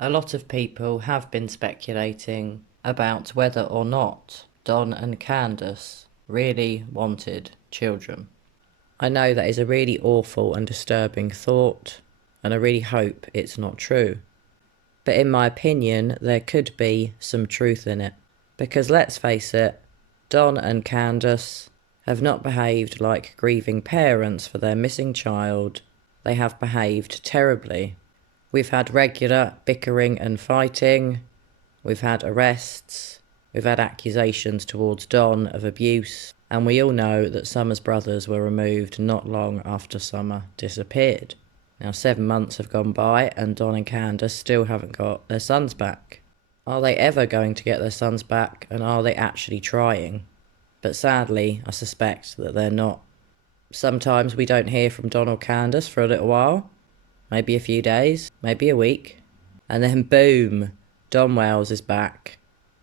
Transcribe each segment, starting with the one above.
A lot of people have been speculating about whether or not Don and Candus really wanted children. I know that is a really awful and disturbing thought, and I really hope it's not true. But in my opinion, there could be some truth in it. Because let's face it, Don and Candus have not behaved like grieving parents for their missing child. They have behaved terribly. We've had regular bickering and fighting. We've had arrests. We've had accusations towards Don of abuse. And we all know that Summer's brothers were removed not long after Summer disappeared. Now 7 months have gone by and Don and Candus still haven't got their sons back. Are they ever going to get their sons back, and are they actually trying? But sadly, I suspect that they're not. Sometimes we don't hear from Don or Candus for a little while. Maybe a few days, maybe a week. And then boom, DonWells is back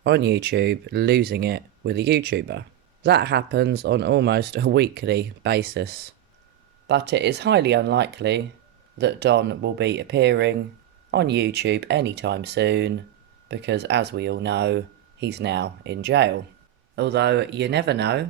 on YouTube, losing it with a YouTuber. That happens on almost a weekly basis. But it is highly unlikely that Don will be appearing on YouTube anytime soon, because as we all know, he's now in jail. Although you never know,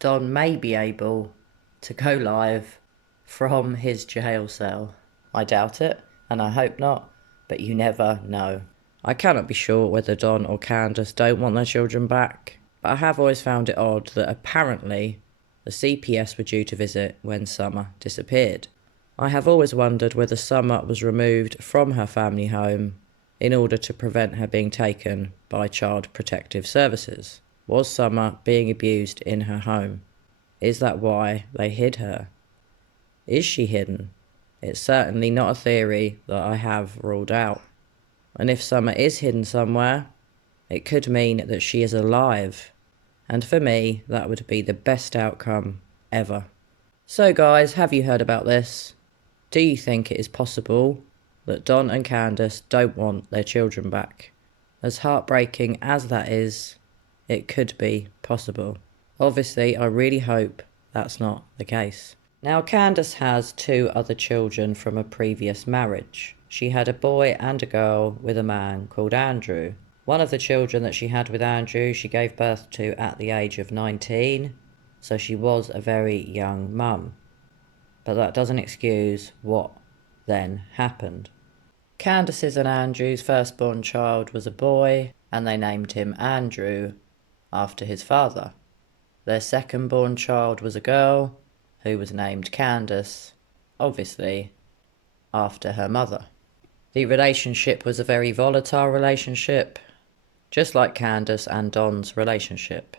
Don may be able to go live from his jail cell. I doubt it, and I hope not, but you never know. I cannot be sure whether Don or Candus don't want their children back, but I have always found it odd that apparently the CPS were due to visit when Summer disappeared. I have always wondered whether Summer was removed from her family home in order to prevent her being taken by Child Protective Services. Was Summer being abused in her home? Is that why they hid her? Is she hidden? It's certainly not a theory that I have ruled out. And if Summer is hidden somewhere, it could mean that she is alive. And for me, that would be the best outcome ever. So guys, have you heard about this? Do you think it is possible that Don and Candus don't want their children back? As heartbreaking as that is, it could be possible. Obviously, I really hope that's not the case. Now, Candus has 2 other children from a previous marriage. She had a boy and a girl with a man called Andrew. One of the children that she had with Andrew, she gave birth to at the age of 19, so she was a very young mum. But that doesn't excuse what then happened. Candus's and Andrew's firstborn child was a boy, and they named him Andrew after his father. Their second-born child was a girl, who was named Candus, obviously after her mother. The relationship was a very volatile relationship, just like Candus and Don's relationship.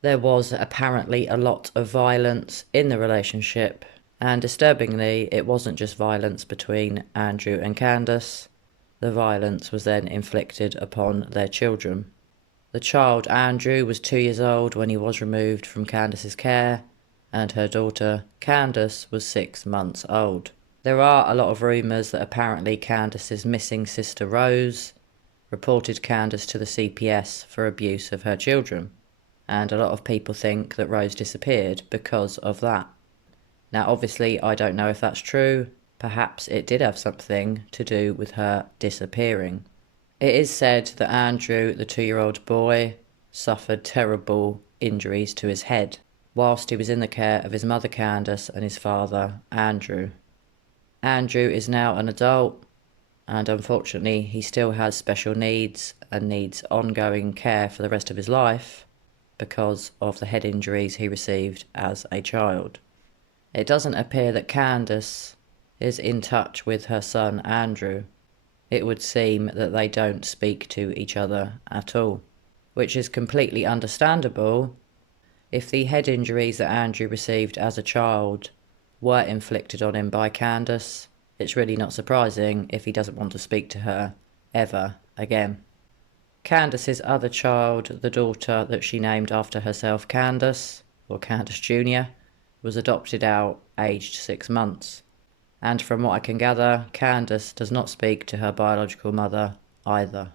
There was apparently a lot of violence in the relationship, and disturbingly, it wasn't just violence between Andrew and Candus. The violence was then inflicted upon their children. The child Andrew was 2 years old when he was removed from Candus's care, and her daughter Candus was 6 months old. There are a lot of rumours that apparently Candus's missing sister Rose reported Candus to the CPS for abuse of her children, and a lot of people think that Rose disappeared because of that. Now obviously I don't know if that's true. Perhaps it did have something to do with her disappearing. It is said that Andrew, the 2-year-old boy, suffered terrible injuries to his head whilst he was in the care of his mother Candus and his father Andrew. Andrew is now an adult, and unfortunately he still has special needs and needs ongoing care for the rest of his life because of the head injuries he received as a child. It doesn't appear that Candus is in touch with her son Andrew. It would seem that they don't speak to each other at all, which is completely understandable. If the head injuries that Andrew received as a child were inflicted on him by Candus, it's really not surprising if he doesn't want to speak to her ever again. Candus's other child, the daughter that she named after herself Candus, or Candus Jr., was adopted out aged 6 months. And from what I can gather, Candus does not speak to her biological mother either.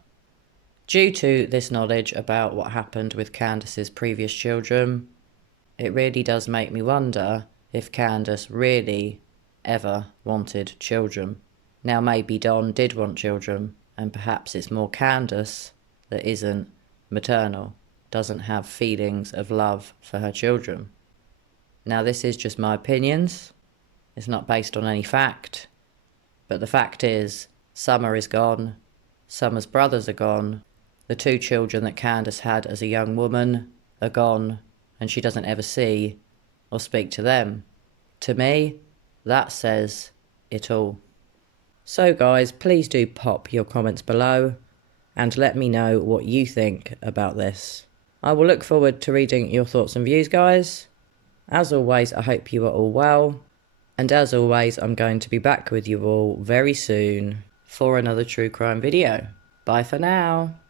Due to this knowledge about what happened with Candus's previous children, it really does make me wonder if Candus really ever wanted children. Now maybe Don did want children and perhaps it's more Candus that isn't maternal, doesn't have feelings of love for her children. Now, this is just my opinions. It's not based on any fact. But the fact is, Summer is gone. Summer's brothers are gone. The 2 children that Candus had as a young woman are gone, and she doesn't ever see or speak to them. To me, that says it all. So guys, please do pop your comments below and let me know what you think about this. I will look forward to reading your thoughts and views, guys. As always, I hope you are all well. And as always, I'm going to be back with you all very soon for another true crime video. Bye for now.